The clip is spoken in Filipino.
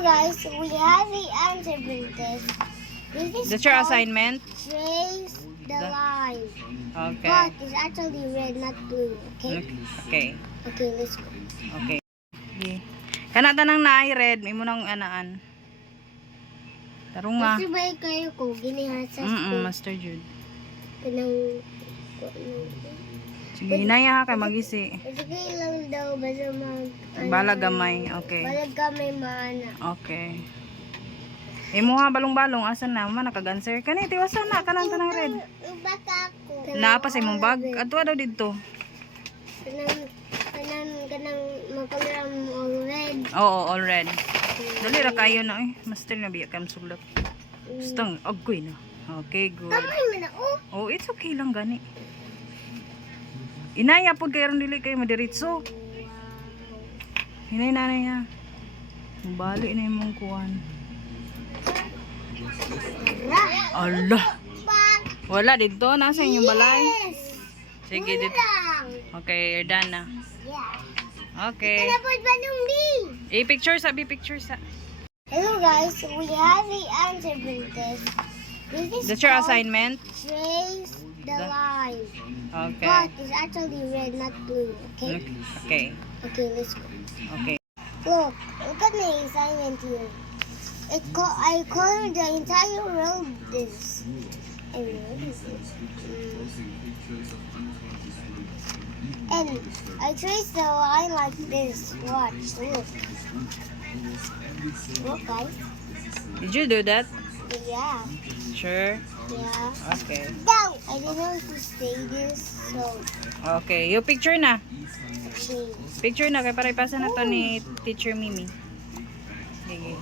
Hello guys, we have the answer for this. This is That's your called assignment? Trace the line. Okay. But it's actually red, not blue. Okay? Okay. Okay, let's go. Okay. Okay. Kanata nang naay red, may mo nang anaan. Tarong nga. Kasi ba kayo ko, ginihat sa school. Master Jude. Kanang... Sige, inaya kay magisi. Sige lang daw, basta mag... Balagamay, okay. Balagamay maana. Okay. Imo ha balong-balong asan na man nakaganser kani tiwasan na kanang tanang red. Baka ako. Naa pa sa imong bag adto daw didto. Kanang magkalaram all red. Oo, all red. Dali ra kayo na master na biya kam sulat. Stang agoy na. Okay, good. Kamay man ako. Oh, it's okay lang gani. Inaya pud kay ron dili kay madiretso. Hinay nanay ha. Bali na imong kuan. Allah. Wala dito nasa inyong balay. Sige dito. Okay, you're done na. Okay. I-picture sa, picture sa. Hello guys, we have the answer for this. This is That's your called assignment? Trace the line. Okay. But it's actually red, not blue. Okay? Okay. Okay, let's go. Okay. Look at my assignment here. I colored the entire road this. And I traced the line like this. Watch, look. Look, guys. Did you do that? Yeah. Sure. Yeah. Okay. No! I didn't want to say this, so Okay. You picture na. okay. Picture na kay para ipasa na to ni Teacher Mimi. Sige.